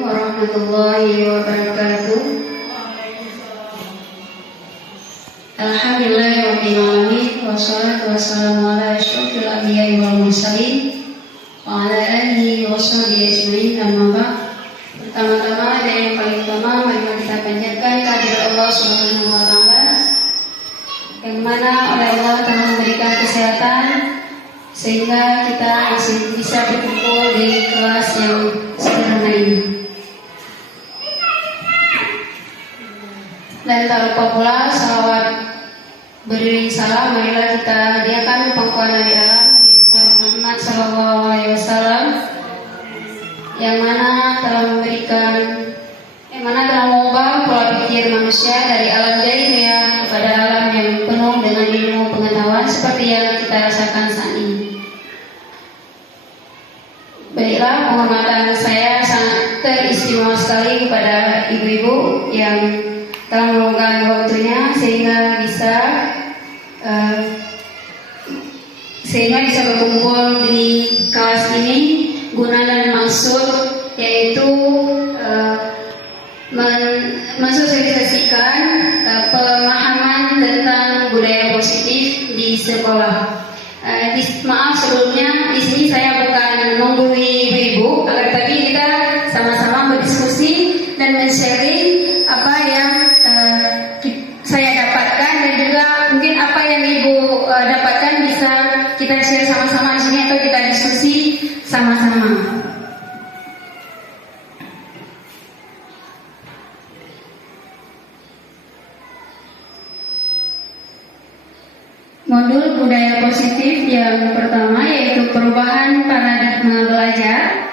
warahmatullahi wabarakatuh. Alhamdulillahirabbil alamin wassalatu wassalamu ala asyrofil anbiya'i wal mursalin wa ala alihi wa sahbihi ajmain, amma ba'd. Pertama-tama dan yang paling utama, mari kita panjatkan kehadirat Allah Subhanahu wa taala yang mana oleh Allah telah memberikan kesehatan sehingga kita masih bisa berkumpul di kelas yang sederhana ini. Dan tak lupa pula salawat beriring salam marilah kita hadiahkan pangkuan Nabi alam Nabi Muhammad sallallahu alaihi wasallam yang mana telah mengubah pola pikir manusia dari alam jahiliyah kepada alam yang penuh dengan ilmu pengetahuan seperti yang kita rasakan saat ini. Baiklah, penghormatan saya sangat teristimewa sekali kepada ibu-ibu yang telah meluangkan waktunya sehingga bisa berkumpul di kelas ini guna dan maksud yaitu mensosialisasikan pemahaman tentang budaya positif di sekolah. Maaf sebelumnya, di sini saya bukan menggurui ibu-ibu, tapi kita sama-sama berdiskusi dan men-sharing apa yang saya dapatkan dan juga mungkin apa yang ibu dapatkan bisa kita share sama-sama di sini atau kita diskusi sama-sama. Modul budaya positif yang pertama yaitu perubahan paradigma belajar.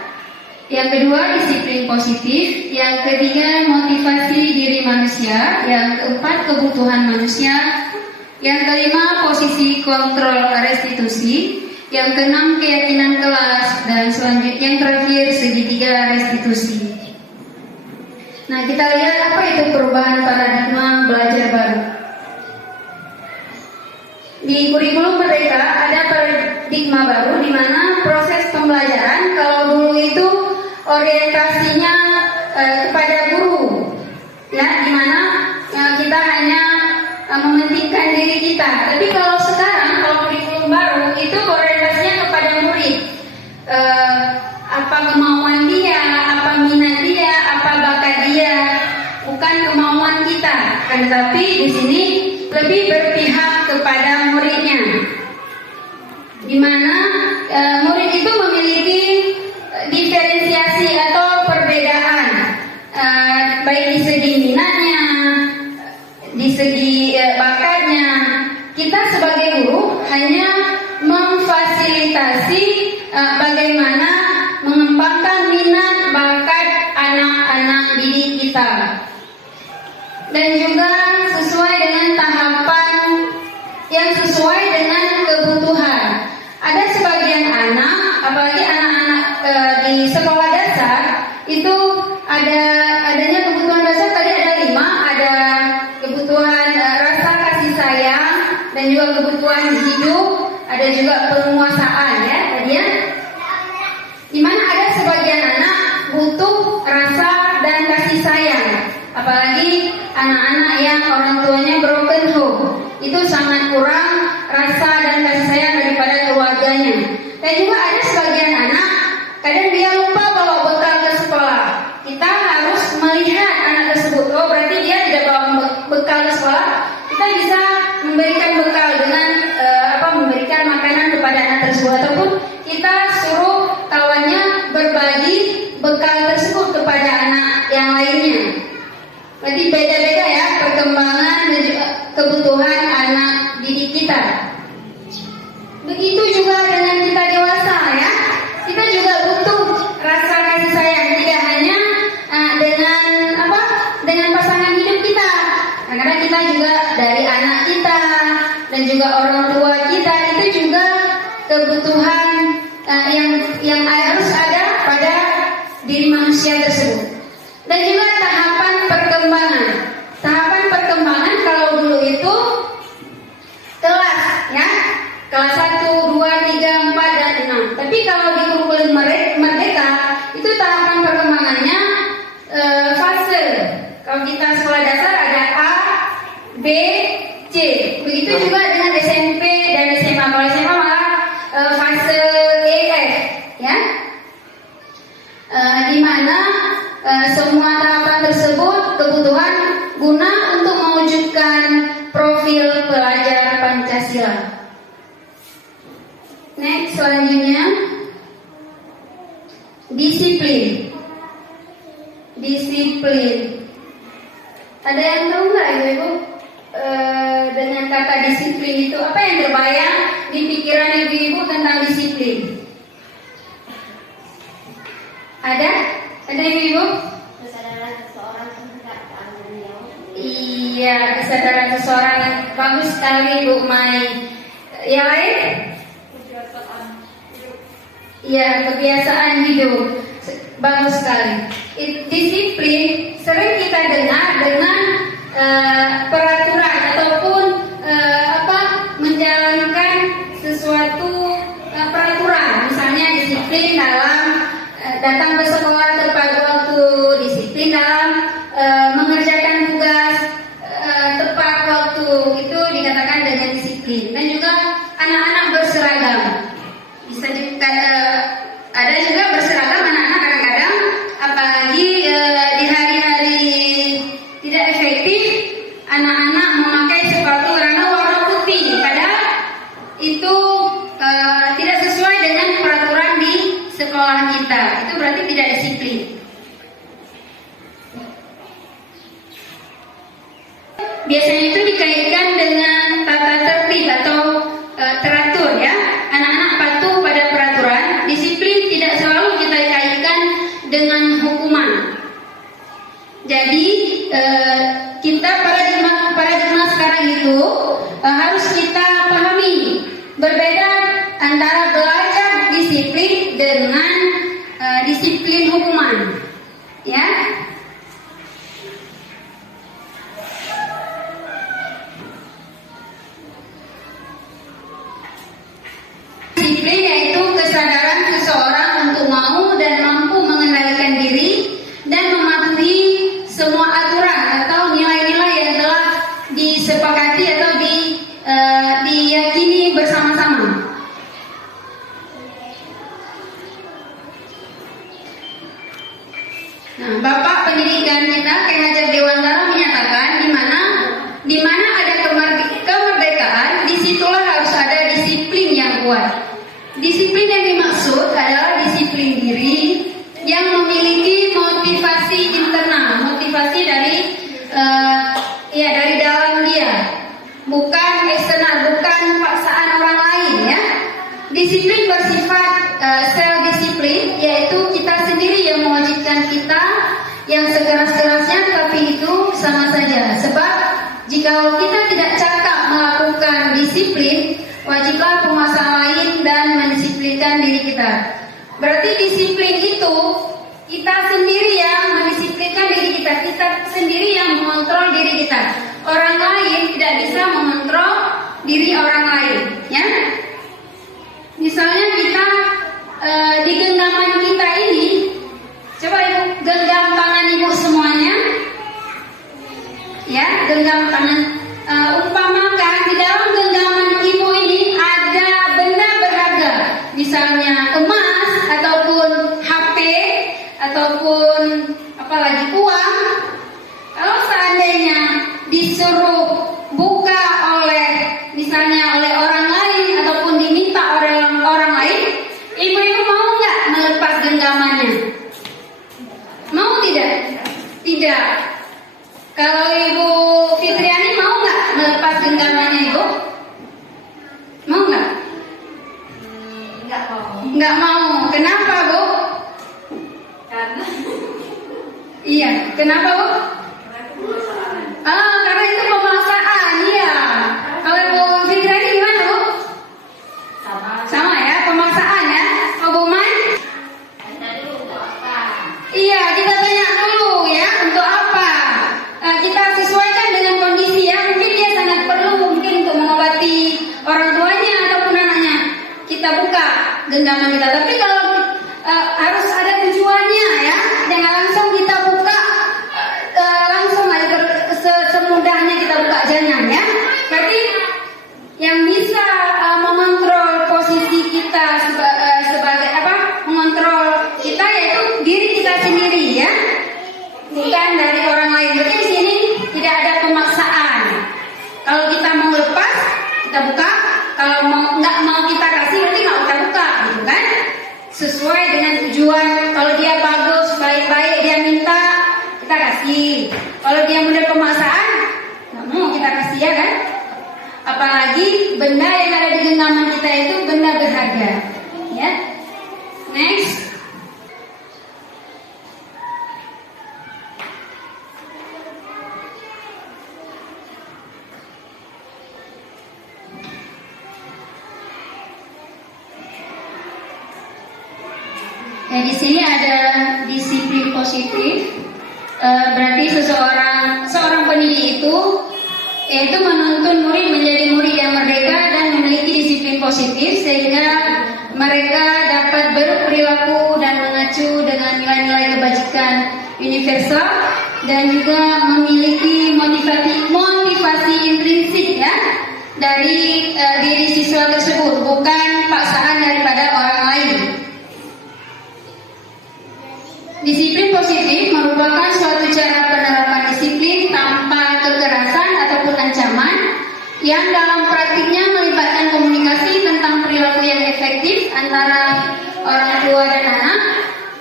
Yang kedua disiplin positif. Yang ketiga motivasi diri manusia. Yang keempat kebutuhan manusia. Yang kelima posisi kontrol restitusi. Yang keenam keyakinan kelas. Dan selanjutnya yang terakhir segitiga restitusi. Nah, kita lihat apa itu perubahan paradigma belajar baru. Di kurikulum Merdeka ada paradigma baru di mana proses pembelajaran kalau dulu itu orientasinya kepada guru, ya, di mana kita hanya mementingkan diri kita. Tapi kalau sekarang kalau kurikulum baru itu orientasinya kepada murid, apa kemauan dia, apa minat dia, apa bakat dia, bukan kemauan kita. Tetapi di sini lebih berpihak kepada muridnya, di mana murid itu memiliki diferensiasi atau perbedaan, baik di segi minatnya, di segi bakatnya. Kita sebagai guru hanya memfasilitasi bagaimana mengembangkan minat bakat anak-anak didik kita. Dan juga sesuai dengan tahapan yang sesuai dengan kebutuhan. Ada sebagian anak, apalagi anak-anak di sekolah dasar itu adanya kebutuhan dasar tadi ada 5, ada kebutuhan rasa kasih sayang dan juga kebutuhan hidup, ada juga penguasaan ya tadi ya. Di mana ada sebagian anak butuh rasa dan kasih sayang. Apalagi anak-anak yang orang tuanya broken home, itu sangat kurang rasa dan kasih sayang daripada keluarganya. Dan juga ada sebagian anak, kadang dia lupa bawa bekal ke sekolah. Kita harus melihat anak tersebut, oh berarti dia tidak bawa bekal ke sekolah. Kita bisa memberikan bekal dengan memberikan makanan kepada anak tersebut, ataupun kita suruh kawannya berbagi bekal tersebut kepada anak yang lainnya. Berarti beda-beda ya perkembangan dan juga kebutuhan anak didik kita. Begitu juga dengan kita dewasa ya. Kita juga butuh rasa kasih sayang, tidak hanya dengan pasangan hidup kita. Karena kita juga dari anak kita dan juga orang tua kita, itu juga kebutuhan yang harus ada pada diri manusia tersebut. Dan juga tahapan perkembangan. Tahapan perkembangan kalau dulu itu kelas ya. Kelas 1, 2, 3, 4 dan 6. Tapi kalau di kurikulum Merdeka itu tahapan perkembangannya di mana semua tahapan tersebut kebutuhan guna untuk mewujudkan profil pelajar Pancasila. Next, selanjutnya disiplin. Disiplin. Ada yang tahu nggak ibu-ibu dengan kata disiplin itu apa yang terbayang di pikiran ibu-ibu tentang disiplin? Ada? Ada ibu-ibu? Kesadaran seseorang terhadap tanggung jawab. Iya, kesadaran seseorang. Bagus sekali Bu Mai. Yang lain? Iya, kebiasaan hidup. Bagus sekali. Disiplin sering kita dengar dengan peraturan ataupun menjalankan sesuatu peraturan. Misalnya disiplin dalam datang ke sekolah tepat waktu, disiplin dalam mengerjakan tugas tepat waktu, itu dikatakan dengan disiplin. Dan juga anak-anak berseragam. Bisa juga ada juga berseragam anak-anak kadang-kadang, apalagi di hari-hari tidak efektif, anak-anak memakai sepatu warna putih, padahal itu tidak sesuai dengan peraturan di sekolah kita. Itu berarti tidak disiplin. Biasanya itu dikaitkan dengan tata tertib atau teratur ya. Anak-anak patuh pada peraturan. Disiplin tidak selalu kita kaitkan dengan hukuman. Jadi kita paradigma sekarang itu harus kita pahami berbeda antara belajar disiplin dengan disiplin hukuman, ya. Disiplin yaitu kesadaran seseorang untuk mau dan mampu mengendalikan diri dan mematuhi semua aturan atau nilai-nilai yang telah disepakati atau diyakini bersama-sama. Nah, Bapak Pendidikan kita K.H. Dewantara menyatakan di mana ada kemerdekaan, disitulah harus ada disiplin yang kuat. Disiplin yang dimaksud adalah disiplin diri yang memiliki motivasi internal, motivasi dari dalam dia, bukan eksternal, bukan paksaan orang lain ya. Disiplin bersifat self disiplin, yaitu kita sendiri yang mewajibkan kita yang sekeras-kerasnya, tapi itu sama saja. Sebab jika kita tidak cakap melakukan disiplin, wajiblah penguasa lain dan mendisiplinkan diri kita. Berarti disiplin itu kita sendiri yang mendisiplinkan diri kita, kita sendiri yang mengontrol diri kita. Orang lain tidak bisa mengontrol diri orang lain, ya. Misalnya kita di genggaman kita ini, coba ibu genggam tangan ibu semuanya, ya, genggam tangan. Umpamakan di dalam genggaman ibu ini ada benda berharga, misalnya emas ataupun HP ataupun apalagi uang. Kalau seandainya disuruh buka misalnya oleh orang lain ataupun diminta oleh orang lain, ibu-ibu mau nggak melepas genggamannya? Mau tidak? Tidak. Kalau Ibu Fitriani mau nggak melepas genggamannya ibu? Mau nggak? Enggak mau. Nggak mau. Kenapa Bu? Karena Iya. Kenapa Bu? Karena itu pemaksaan, iya. Kalau Ibu Fitriani gimana Bu? Sama ya, pemaksaan ya. Bu Mai? Iya, kita tanya dulu ya, untuk apa? Kita sesuaikan dengan kondisi ya. Mungkin dia sangat perlu, mungkin untuk mengobati orang tuanya ataupun anaknya. Kita buka genggaman kita. Tapi kalau harus ada tujuannya ya, jangan langsung kita buka langsung aja semudahnya kita buka, jangan ya. Berarti yang bisa mengontrol posisi kita sebagai mengontrol kita yaitu diri kita sendiri. kasih. Kalau dia model pemaksaan, nggak mau kita kasih ya kan? Apalagi benda yang ada di genggaman kita itu benda berharga. Ya. Next. Ya, di sini ada disiplin positif. Berarti seorang pendidik itu yaitu menuntun murid menjadi murid yang merdeka dan memiliki disiplin positif sehingga mereka dapat berperilaku dan mengacu dengan nilai-nilai kebajikan universal dan juga memiliki motivasi intrinsik ya dari diri siswa tersebut, bukan paksaan daripada orang lain. Disiplin positif merupakan suatu cara penerapan disiplin tanpa kekerasan ataupun ancaman yang dalam praktiknya melibatkan komunikasi tentang perilaku yang efektif antara orang tua dan anak,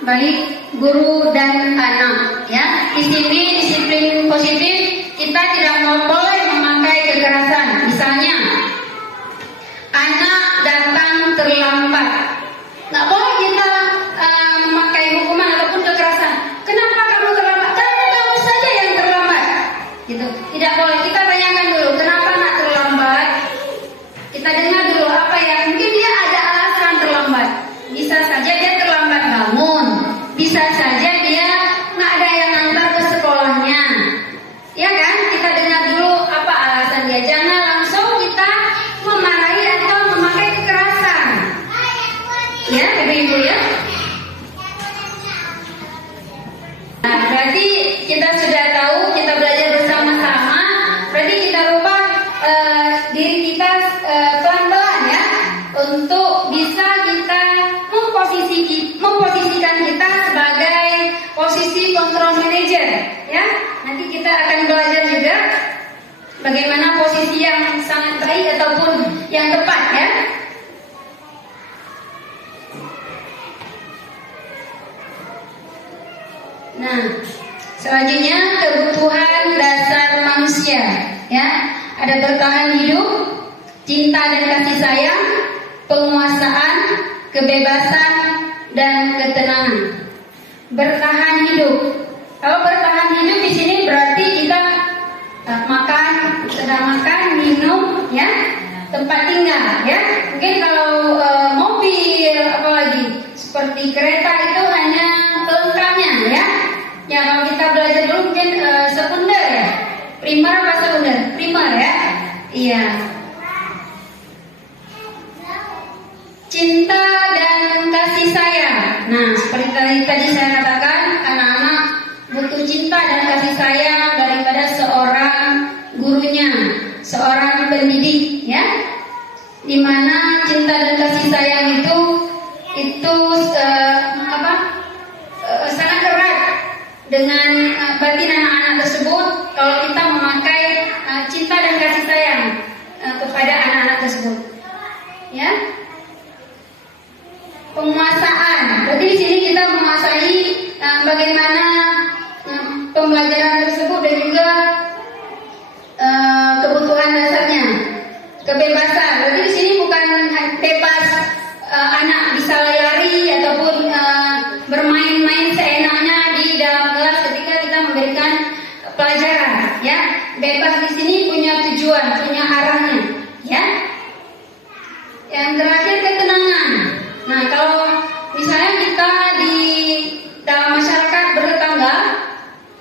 baik guru dan anak. Ya, di sini disiplin positif kita tidak boleh memakai kekerasan. Misalnya, anak datang terlambat, nggak boleh kita memakai hukuman ataupun kekerasan. Kenapa kamu terlambat? Karena kamu saja yang terlambat. Gitu. Tidak boleh. Kita tanyakan dulu kenapa anak terlambat. Kita dengar dulu apa ya. Mungkin dia ada alasan terlambat. Bisa saja dia terlambat bangun. Bisa saja dia nggak ada yang antar ke sekolahnya. Ya kan? Kita dengar dulu apa alasan dia. Jangan langsung kita memarahi atau memakai kekerasan. Ya, ibu-ibu ya. Nah, berarti kita sudah tahu, kita belajar bersama-sama. Berarti kita rubah diri kita pelan-pelan ya, untuk bisa kita memposisikan kita sebagai posisi control manager ya. Nanti kita akan belajar juga bagaimana posisi yang sangat baik ataupun yang tepat ya. Nah, selanjutnya kebutuhan dasar manusia ya. Ada bertahan hidup, cinta dan kasih sayang, penguasaan, kebebasan dan ketenangan. Bertahan hidup. Kalau bertahan hidup di sini berarti kita sedang makan, minum ya, tempat tinggal ya. Mungkin kalau mobil apalagi seperti kereta itu hanya pelengkapnya ya. Ya, kalau kita belajar dulu mungkin sekunder ya. Primer apa sekunder? Primer ya. Iya. Cinta dan kasih sayang. Nah, seperti tadi saya katakan, anak-anak butuh cinta dan kasih sayang daripada seorang gurunya, seorang pendidik ya. Dimana cinta dan kasih sayang itu sangat erat dengan batin anak-anak tersebut kalau kita memakai cinta dan kasih sayang kepada anak-anak tersebut. Ya. Penguasaan. Berarti di sini kita menguasai bagaimana pembelajaran tersebut dan juga kebutuhan dasarnya. Kebebasan. Berarti di sini bukan bebas anak bisa lari ataupun bermain-main seenaknya di dalam kelas ketika kita memberikan pelajaran, ya. Bebas di sini punya tujuan, punya arahnya, ya. Yang terakhir ketenangan. Nah, kalau misalnya kita di dalam masyarakat bertetangga,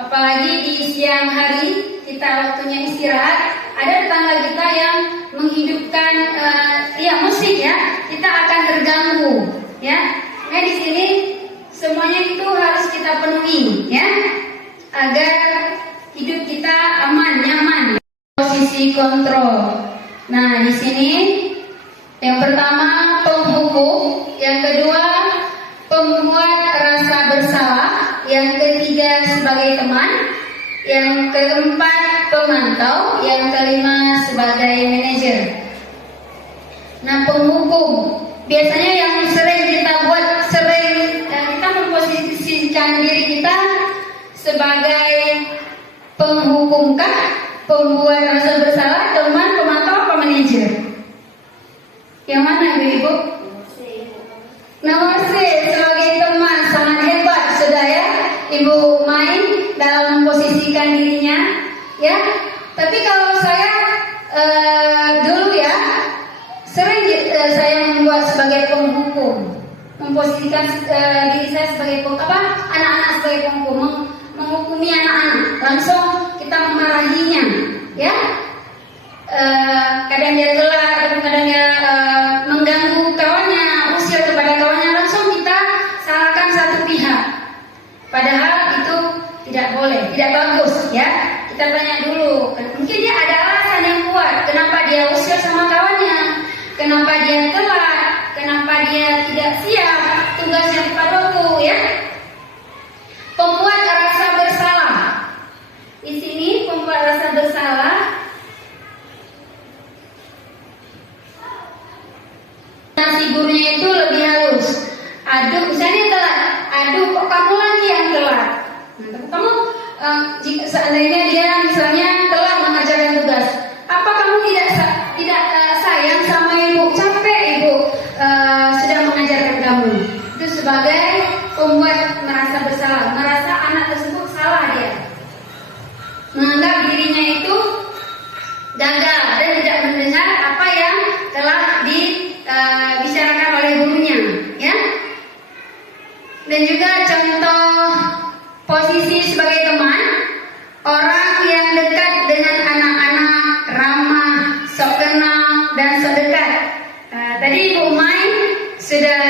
apalagi di siang hari kita waktunya istirahat, ada tetangga kita yang menghidupkan musik ya, kita akan terganggu, ya. Nah, di sini semuanya itu harus kita penuhi, ya, agar hidup kita aman, nyaman. Posisi kontrol. Nah, di sini yang pertama penghukum, yang kedua pembuat rasa bersalah, yang ketiga sebagai teman, yang keempat pemantau, yang kelima sebagai manajer. Nah, penghukum biasanya yang sering kita buat, kita memposisikan diri kita sebagai penghukumkah, pembuat rasa bersalah, teman, pemantau, apa manajer? Yang mana Ibu? Nomor C, sebagai teman. Sangat hebat sudah ya Ibu main dalam memposisikan dirinya ya. Tapi kalau saya dulu ya sering saya membuat sebagai penghukum, memposisikan diri saya sebagai anak-anak sebagai penghukum, menghukumi anak-anak, langsung kita memarahinya ya. Kadang dia telat, kadang dia mengganggu kawannya, usil kepada kawannya, langsung kita salahkan satu pihak. Padahal itu tidak boleh, tidak bagus ya. Kita tanya dulu, mungkin dia ada alasan yang kuat kenapa dia usil sama kawannya, kenapa dia telat, kenapa dia tidak siap tugasnya tepat waktu ya. Pembuat rasa bersalah. Di sini pembuat rasa bersalah. Si gurunya itu lebih halus. Aduh, misalnya telat. Aduh, kok kamu lagi yang telat? Kamu jika seandainya dia misalnya telat mengerjakan tugas, apa kamu tidak sayang sama ibu? Capek ibu sudah mengajarkan kamu. Itu sebagai pembuat merasa bersalah, merasa anak tersebut salah dia, menganggap dirinya itu gagal dan tidak mendengar apa yang telah dibicarakan oleh gurunya, ya. Dan juga contoh posisi sebagai teman, orang yang dekat dengan anak-anak, ramah, sok kenal dan sok dekat. Tadi Ibu Mai sudah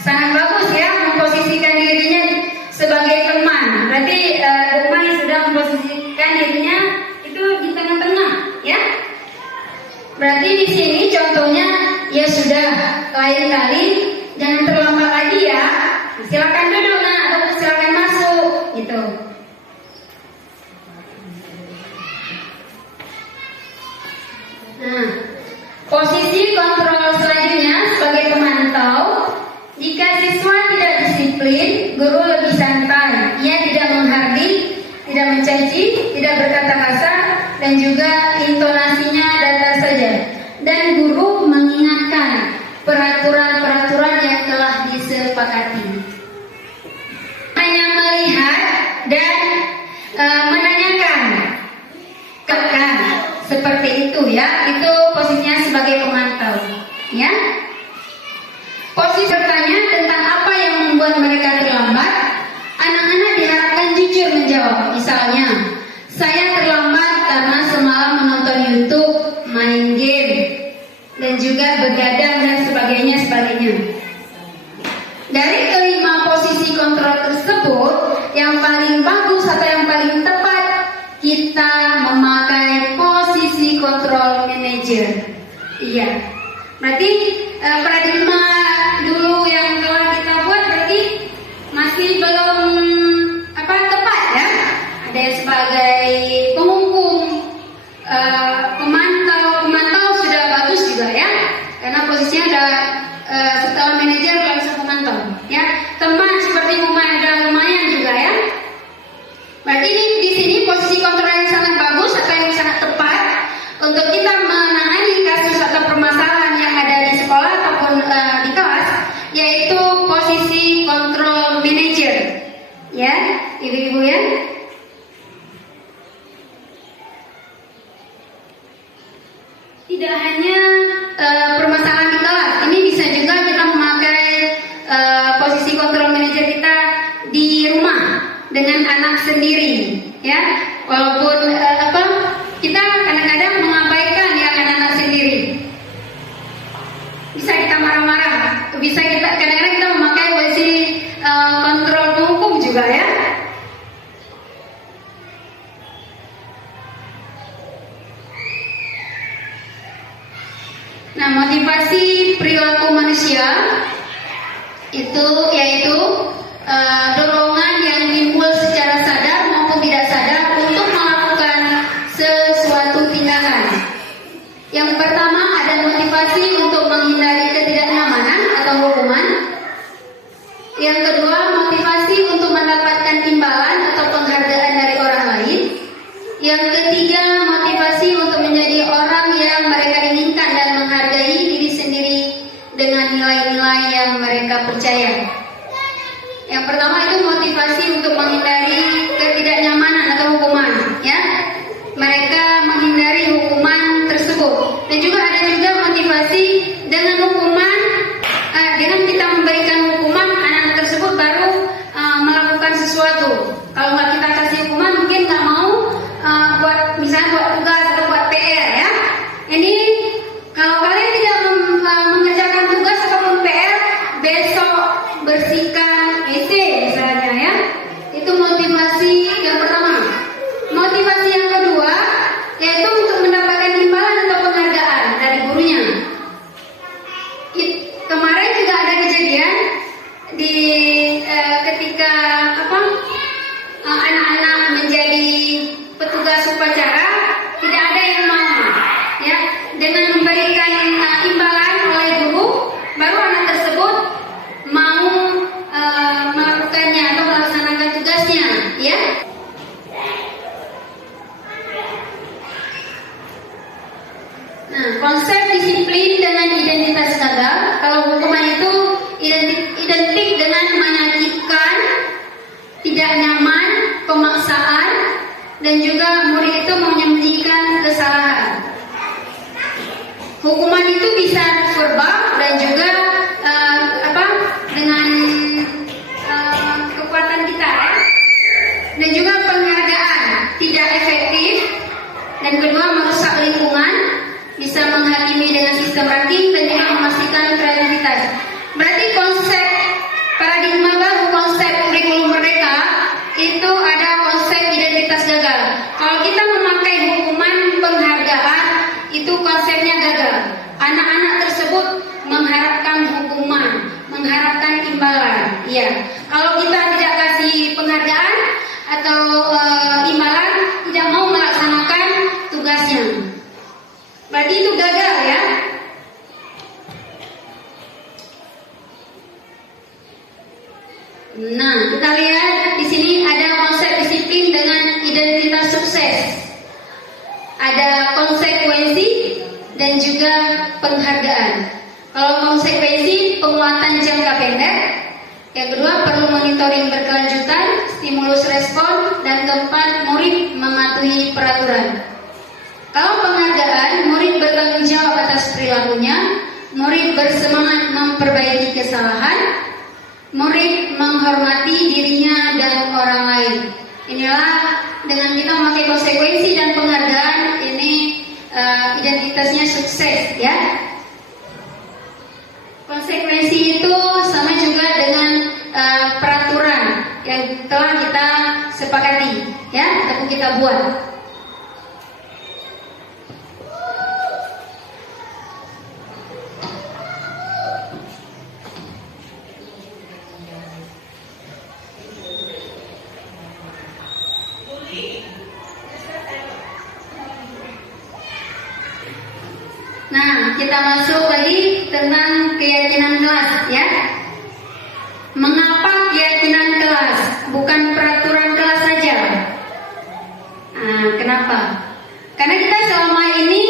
sangat bagus ya memposisikan dirinya sebagai teman. Berarti Ibu Mai sudah memposisikan dirinya itu di tengah-tengah, ya. Berarti di sini contohnya ya sudah, lain kali jangan terlambat lagi ya. Silakan duduk nak, atau silakan masuk gitu. Nah, posisi kontrol selanjutnya sebagai pemantau. Jika siswa tidak disiplin, guru lebih santai. Ia tidak menghardik, tidak mencaci, tidak berkata kasar, dan juga intonasinya datar saja. Dan guru mengingatkan peraturan-peraturan yang telah disepakati. Hanya melihat dan menanyakan, kan seperti itu ya. Itu posisinya sebagai pemantau, ya. Posisi bertanya tentang apa yang membuat mereka terlambat. Anak-anak diharapkan jujur menjawab. Misalnya, saya terlambat karena semalam menonton YouTube, main game, dan juga begadang dan sebagainya. Dari kelima posisi kontrol tersebut, yang paling bagus atau yang paling tepat, kita memakai posisi kontrol manager. Iya. Berarti paradigma dulu yang telah kita buat berarti masih belum tepat ya. Ada yang sebagai penghukum, pemantau sudah bagus juga ya. Karena posisinya ada setelah manajer langsung pemantau ya. Teman seperti Umay ada lumayan juga ya. Berarti di sini posisi kontrol yang sangat bagus atau yang sangat tepat untuk kita menangani kasus atau permasalahan yang ada di sekolah ataupun di kelas, yaitu posisi kontrol manager, ya, ibu-ibu ya. Tidak hanya permasalahan di kelas, ini bisa juga kita memakai posisi kontrol manager kita di rumah dengan anak sendiri, ya. Walaupun kita kadang-kadang mengabaikan ya anak-anak sendiri. Bisa kita marah-marah, bisa kita kadang-kadang kita memakai posisi kontrol penghukum juga ya. Nah, motivasi perilaku manusia itu yaitu dorongan yang timbul secara sadar maupun tidak sadar untuk melakukan sesuatu tindakan. Yang pertama ada motivasi untuk menghindari ketidaknyamanan atau hukuman. Yang kedua motivasi untuk mendapatkan imbalan atau penghargaan dan juga murid itu menyembunyikan kesalahan. Hukuman itu bisa verbal dan juga dengan kekuatan kita ya. Dan juga penghargaan tidak efektif, dan kedua merusak lingkungan, bisa menghakimi dengan sistem ranking dan juga memastikan kreativitas. Berarti konsep paradigma baru, konsep kurikulum merdeka itu ada konsep identitas gagal. Kalau kita memakai hukuman penghargaan, itu konsepnya gagal. Anak-anak tersebut mengharapkan hukuman, mengharapkan imbalan. Ya, kalau kita tidak kasih penghargaan atau imbalan, tidak mau melaksanakan tugasnya, berarti itu gagal ya. Nah, kita lihat di sini ada konsep disiplin dengan identitas sukses. Ada konsekuensi dan juga penghargaan. Kalau konsekuensi, penguatan jangka pendek. Yang kedua, perlu monitoring berkelanjutan, stimulus respon, dan keempat, murid mematuhi peraturan. Kalau penghargaan, murid bertanggung jawab atas perilakunya, murid bersemangat memperbaiki kesalahan, murid menghormati dirinya dan orang lain. Inilah dengan kita memakai konsekuensi dan penghargaan, ini identitasnya sukses ya. Konsekuensi itu sama juga dengan peraturan yang telah kita sepakati ya, ataupun kita buat. Nah, kita masuk lagi tentang keyakinan kelas ya. Mengapa keyakinan kelas, bukan peraturan kelas saja? Nah, kenapa? Karena kita selama ini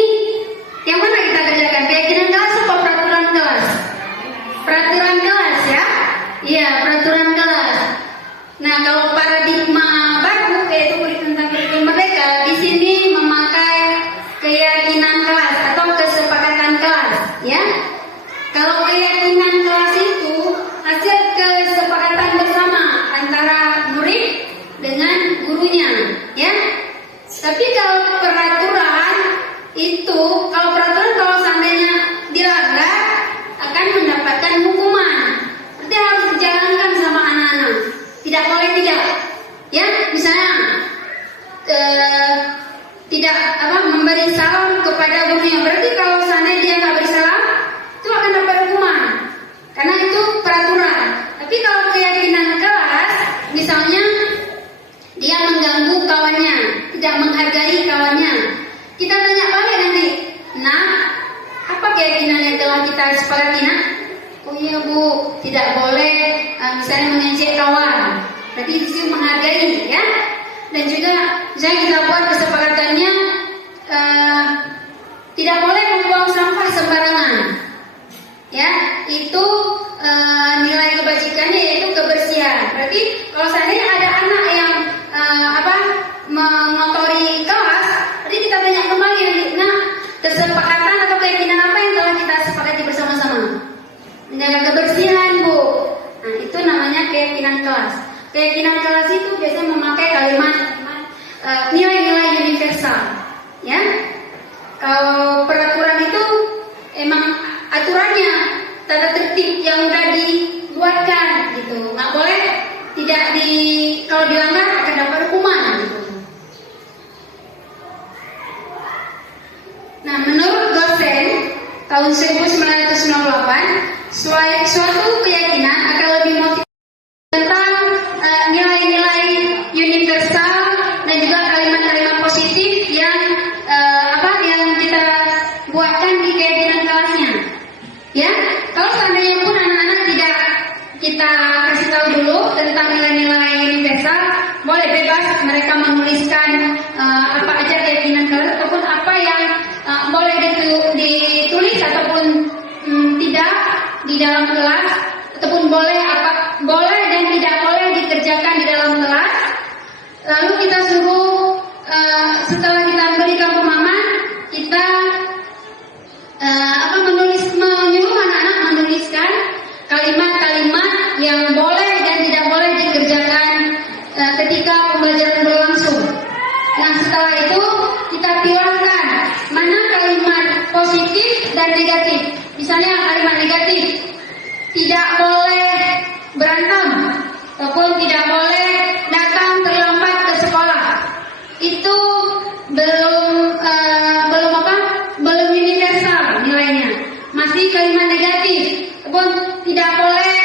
yang mana kita kerjakan? Keyakinan kelas atau peraturan kelas? Peraturan kelas ya. Iya, peraturan kelas. Nah, kalau paradigma baru yaitu tentang kurikulum merdeka, di sini memakai keyakinan kelas atau kesepakatan kelas ya. Kalau keyakinan kelas itu hasil kesepakatan bersama antara murid dengan gurunya ya. Tapi kalau peraturan itu, kalau seandainya dilanggar akan mendapatkan hukuman. Berarti harus dijalankan sama anak-anak. Tidak boleh tidak ya. Misalnya tidak memberi salam kepada gurunya, berarti kalau seandainya dia nggak beri salam itu akan dapat hukuman karena itu peraturan. Tapi kalau keyakinan kelas, misalnya dia mengganggu kawannya, tidak menghargai kawannya, kita tanya balik nanti, nah apa keyakinan yang telah kita sepakati nak? Oh iya bu, tidak boleh misalnya mengejek kawan, berarti di sini menghargai ya. Dan juga misalnya kita buat kesepakatannya tidak boleh membuang sampah sembarangan ya. Itu nilai kebajikannya yaitu kebersihan. Berarti kalau seandainya ada anak yang mengotori kelas, berarti kita tanya kembali nanti, nah kesepakatan atau keyakinan apa yang telah kita sepakati bersama-sama? Menjaga kebersihan bu. Nah itu namanya keyakinan kelas. Keyakinan kelas itu biasanya memakai kalimat nilai-nilai universal ya. Kalau peraturan itu emang aturannya, tata tertib yang udah dibuatkan gitu, nggak boleh tidak kalau dilanggar akan dapat hukuman gitu. Nah menurut dosen tahun 1998, suatu keyakinan akan lebih motivasi tentang nilai-nilai universal dan juga kalimat-kalimat positif yang kita buatkan di keyakinan kelasnya ya. Kalau seandainya pun anak-anak tidak kita kasih tahu dulu tentang nilai-nilai universal, boleh bebas mereka menuliskan apa aja keyakinan kelas ataupun apa yang boleh ditulis ataupun tidak di dalam kelas, ataupun boleh dan tidak boleh dikerjakan di dalam kelas. Lalu kita suruh pembelajaran berlangsung. Nah, setelah itu kita pilihkan mana kalimat positif dan negatif. Misalnya kalimat negatif, tidak boleh berantem ataupun tidak boleh datang terlambat ke sekolah. Itu belum universal nilainya. Masih kalimat negatif. Ataupun tidak boleh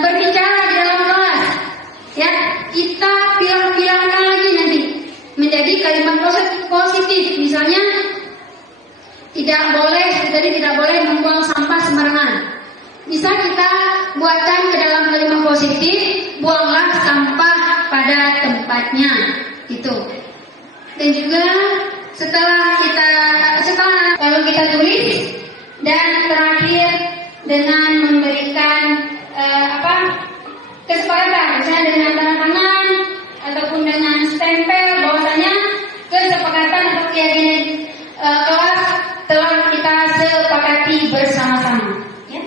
berbicara di dalam kelas. Ya, kita pilih-pilihkan lagi nanti menjadi kalimat positif. Misalnya tidak boleh membuang sampah sembarangan. Bisa kita buatkan ke dalam kalimat positif, buanglah sampah pada tempatnya. Itu. Dan juga setelah kalau kita tulis dan terakhir dengan memberikan kesepakatan, misalnya dengan tanda tangan ataupun dengan stempel bahwasanya kesepakatan atau keyakinan kelas telah kita sepakati bersama-sama. Ya.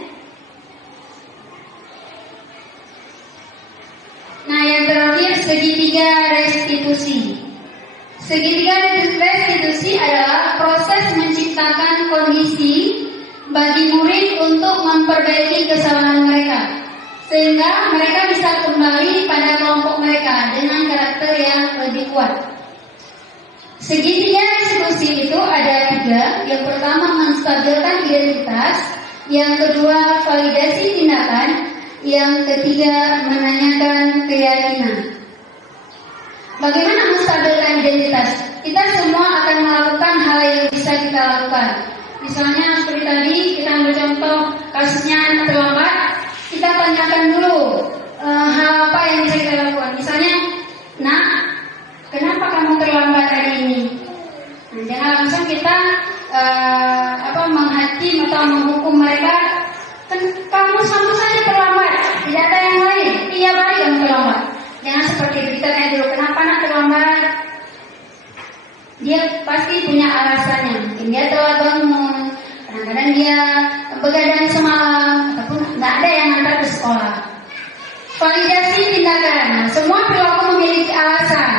Nah, yang terakhir segitiga restitusi. Segitiga restitusi adalah proses menciptakan kondisi bagi murid untuk memperbaiki kesalahan mereka, sehingga mereka bisa kembali pada kelompok mereka dengan karakter yang lebih kuat. Segitiga restitusi itu ada 3. Yang pertama, menstabilkan identitas. Yang kedua, validasi tindakan. Yang ketiga, menanyakan keyakinan. Bagaimana menstabilkan identitas? Kita semua akan melakukan hal yang bisa kita lakukan. Misalnya seperti tadi kita ambil contoh kasusnya anak terlambat, kita tanyakan dulu hal apa yang bisa kita lakukan. Misalnya, nak, kenapa kamu terlambat hari ini? Nah, jangan langsung kita menghakim atau menghukum mereka. Kan kamu sama saja terlambat, tidak ada yang lain. Iya baik kamu terlambat. Jangan seperti itu. Kita tanya dulu, kenapa nak terlambat? Dia pasti punya alasannya. Mungkin dia telat bangun, kadang-kadang dia begadang semalam, ataupun tidak ada yang antar ke sekolah. Validasi tindakan. Nah, semua perilaku memiliki alasan.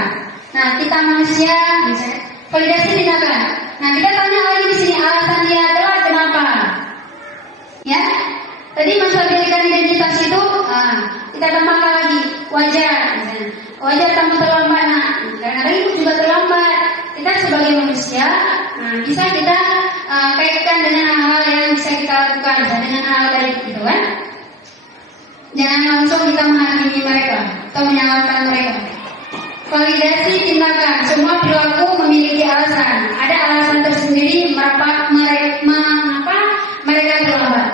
Nah, kita manusia, misalnya, validasi tindakan. Nah, kita tanya lagi di sini alasan dia telat kenapa? Ya, tadi menstabilkan identitas itu, kita tambahkan lagi wajar. Misalnya, wajar kamu terlambat, nak. Kadang-kadang ibu juga terlambat. Kita sebagai manusia, bisa kita kaitkan dengan hal-hal yang bisa kita lakukan, dengan hal baik, gitu kan? Jangan langsung kita menghakimi mereka atau menyalahkan mereka. Validasi tindakan. Semua perilaku memiliki alasan. Ada alasan tersendiri mengapa mereka terlambat.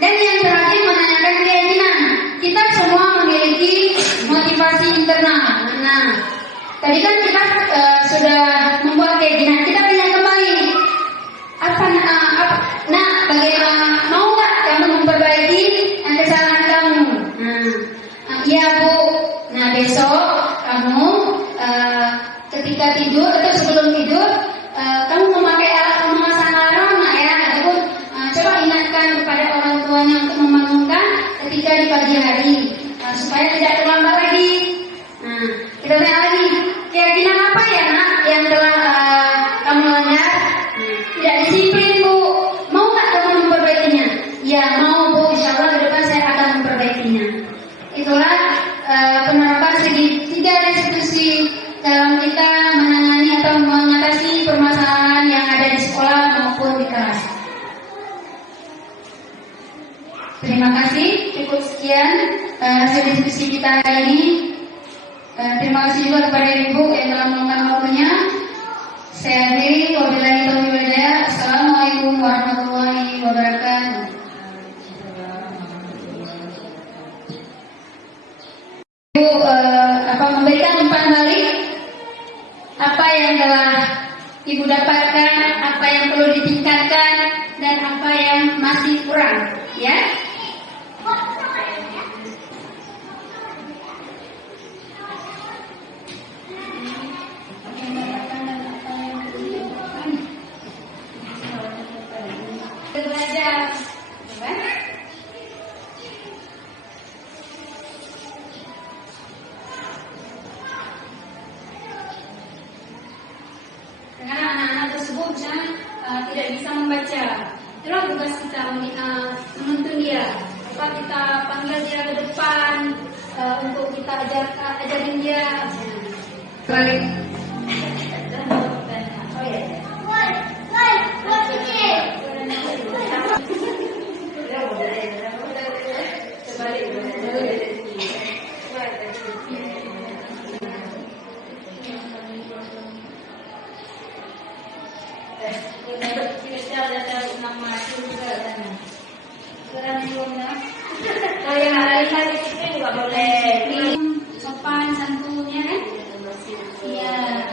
Dan yang terakhir, menanyakan keyakinan. Kita semua memiliki motivasi internal. Nah, tadi kan kita sudah membuat keyakinan. Kita tanya kembali, bagaimana, mau nggak kamu memperbaiki kesalahan kamu? Iya Bu. Nah, besok kamu ketika tidur atau sebelum tidur, kamu memakai alat memasang alarm ya, ataupun coba ingatkan kepada orang tuanya untuk membangunkan ketika di pagi hari supaya tidak terlambat lagi. Nah, kita tanya lagi, keyakinan apa ya nak yang telah kamu langgar? Tidak disiplin Bu. Mau nggak kamu memperbaikinya? Ya mau Bu, insya Allah ke depan saya akan memperbaikinya. Itulah penerapan segitiga restitusi dalam kita menangani atau mengatasi permasalahan yang ada di sekolah maupun di kelas. Terima kasih, cukup sekian hasil diskusi kita hari ini. Terima kasih juga kepada Ibu yang telah meluangkan waktunya. Saya akhiri, wabillahi taufiq wal hidayah. Assalamualaikum warahmatullahi wabarakatuh. Ibu memberikan umpan balik apa yang telah Ibu dapatkan, apa yang perlu ditingkatkan, dan apa yang masih kurang, ya. Belajar, misalnya tidak bisa membaca. Itulah tugas kita menuntun dia. Kita panggil dia ke depan untuk kita ajarin dia. Balik. Oh ya. Sopan santunnya kan? Iya.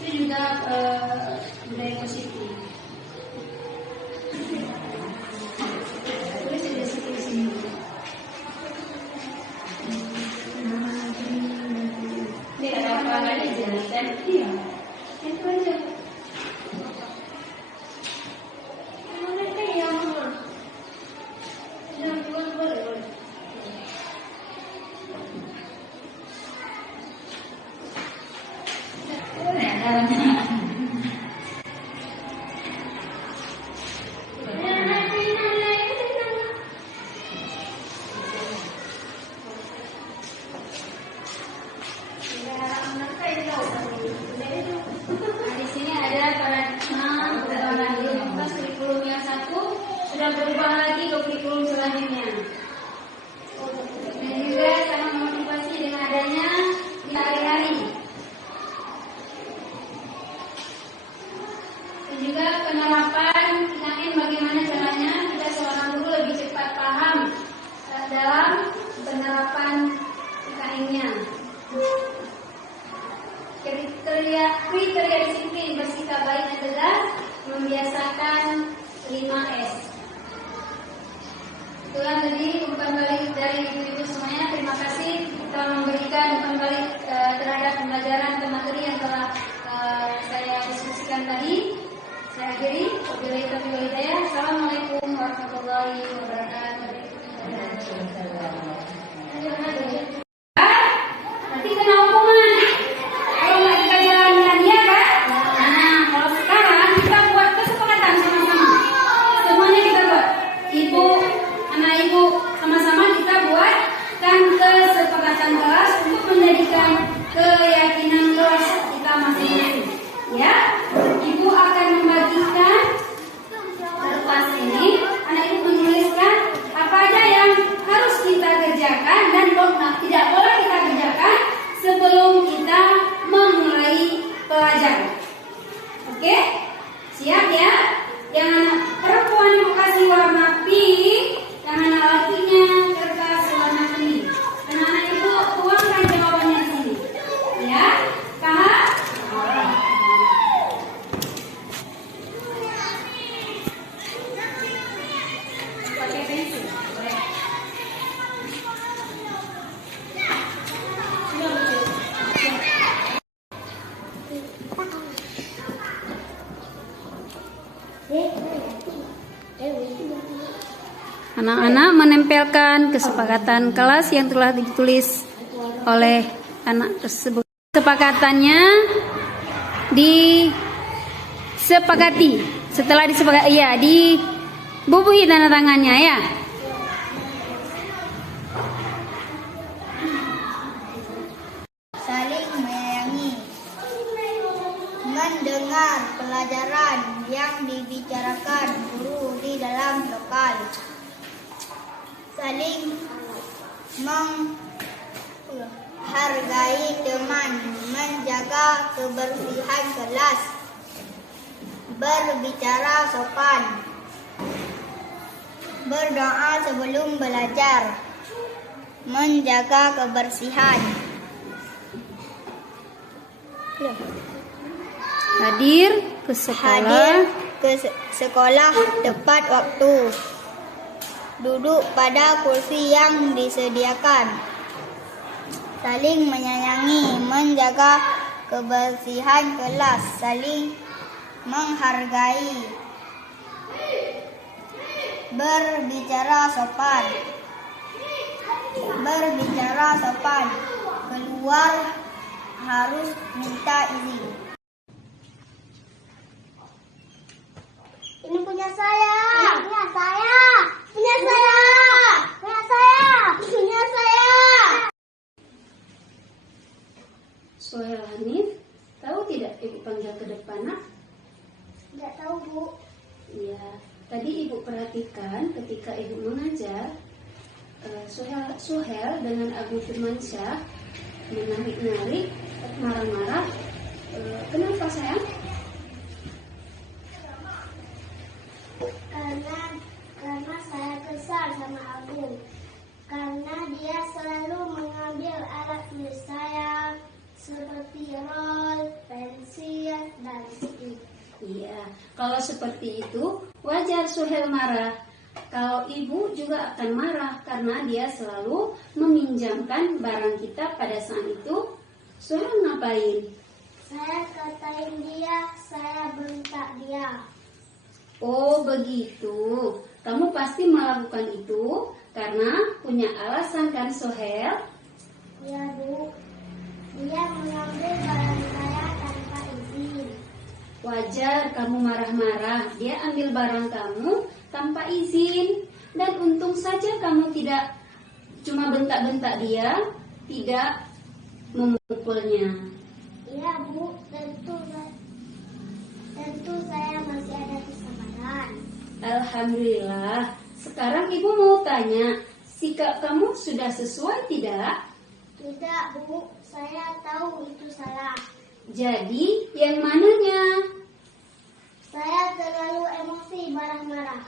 Itu juga budaya positif. Tulis di sini. Ini ada apa lagi jelaskan? Iya. Itu aja. Di sini ada kurikulum yang satu sudah berubah lagi ke kurikulum selanjutnya. Dan juga sangat memotivasi dengan adanya di hari-hari. Dan juga penerapan IKN bagaimana caranya kita seorang guru lebih cepat paham dalam penerapan IKN-nya. Kriteria disiplin bersikap baik dan tegas, membiasakan 5S. Itulah tadi umpan balik dari ibu-ibu semuanya. Terima kasih telah memberikan umpan balik terhadap pembelajaran materi yang telah saya diskusikan tadi. Saya akhiri. Wabillahi taufiq wal hidayah. Assalamualaikum warahmatullahi wabarakatuh. Nanti kena hukuman. Kalau nggak kita jalankan dia kan? Nah, kalau sekarang kita buat kesepakatan sama-sama. Semuanya kita buat. Anak ibu sama-sama kita buatkan kesepakatan kelas untuk menjadikan keyakinan kelas kita masing-masing. Ya, ibu akan membagikan kertas ini. Anak ibu menuliskan apa aja yang harus kita kerjakan dan tidak boleh kita kerjakan sebelum kita memulai pelajaran. Oke? Siap ya? Yang anak perempuan ibu kasih warna pink, yang anak lakinya kertas warna kuning. Dan anak ibu tuangkan jawabannya di sini. Ya? Paham? Pakai pensil. Boleh. Anak-anak menempelkan kesepakatan kelas yang telah ditulis oleh anak tersebut. Kesepakatannya disepakati. Setelah disepakati, ya, dibubuhi tanda tangannya ya. Saling menyayangi. Mendengar pelajaran yang dibicarakan guru di dalam lokal. Saling menghargai teman, menjaga kebersihan kelas, berbicara sopan, berdoa sebelum belajar, menjaga kebersihan. Hadir ke sekolah tepat waktu. Duduk pada kursi yang disediakan. Saling menyayangi, menjaga kebersihan kelas, saling menghargai, berbicara sopan, keluar harus minta izin. Ini punya saya. Punya saya. Punya saya. Punya saya. Punya saya. Suhail Hanif, tahu tidak ibu panggil ke depan, nak? Tidak tahu, Bu. Iya, tadi ibu perhatikan ketika ibu mengajar, Suhail dengan Abu Firmansyah menarik-narik, marah-marah. Kenapa sayang? Karena saya kesal sama Abu. Karena dia selalu mengambil alat tulis saya seperti roll, pensil, dan stick. Iya, kalau seperti itu wajar Suhail marah. Kalau ibu juga akan marah karena dia selalu meminjamkan barang kita pada saat itu. Suhail ngapain? Saya katain dia, saya bentak dia. Oh begitu, kamu pasti melakukan itu karena punya alasan kan Suhail? Ya, Bu. Dia mengambil barang saya tanpa izin. Wajar kamu marah-marah, dia ambil barang kamu tanpa izin. Dan untung saja kamu tidak cuma bentak-bentak dia, tidak memukulnya. Iya, Bu. Tentu saya masih ada kesabaran. Alhamdulillah. Sekarang ibu mau tanya, sikap kamu sudah sesuai tidak? Tidak, Bu. Saya tahu itu salah. Jadi yang mananya? Saya terlalu emosi marah-marah.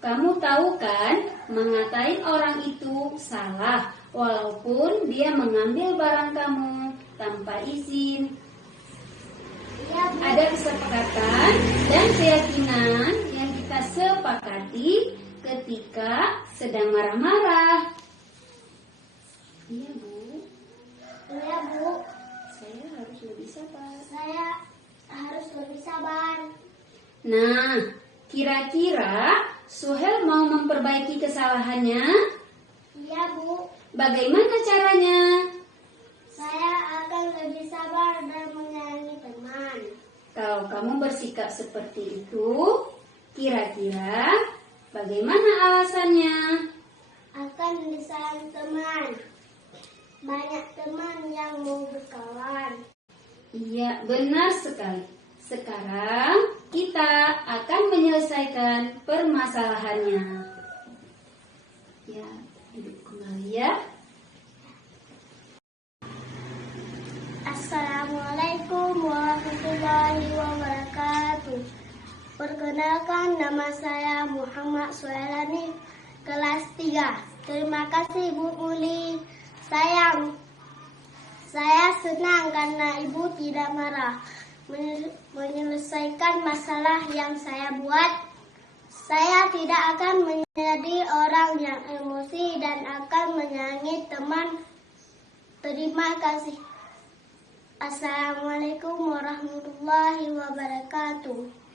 Kamu tahu kan, mengatain orang itu salah, walaupun dia mengambil barang kamu tanpa izin. Iya, Bu. Ada kesepakatan dan keyakinan yang kita sepakati ketika sedang marah-marah. Iya, Bu. Iya, Bu. Saya harus lebih sabar. Saya harus lebih sabar. Nah, kira-kira Suhail mau memperbaiki kesalahannya? Iya, Bu. Bagaimana caranya? Saya akan lebih sabar dan menyayangi teman. Kalau kamu bersikap seperti itu, kira-kira bagaimana alasannya? Akan disayang teman. Banyak teman yang mau berkawan. Iya, benar sekali. Sekarang kita akan menyelesaikan permasalahannya. Ya, duduk kembali ya. Assalamualaikum warahmatullahi wabarakatuh. Perkenalkan, nama saya Muhammad Suhail Hanif, kelas 3. Terima kasih, Bu Muli. Saya senang karena Ibu tidak marah menyelesaikan masalah yang saya buat. Saya tidak akan menjadi orang yang emosi dan akan menyayangi teman. Terima kasih. Assalamualaikum warahmatullahi wabarakatuh.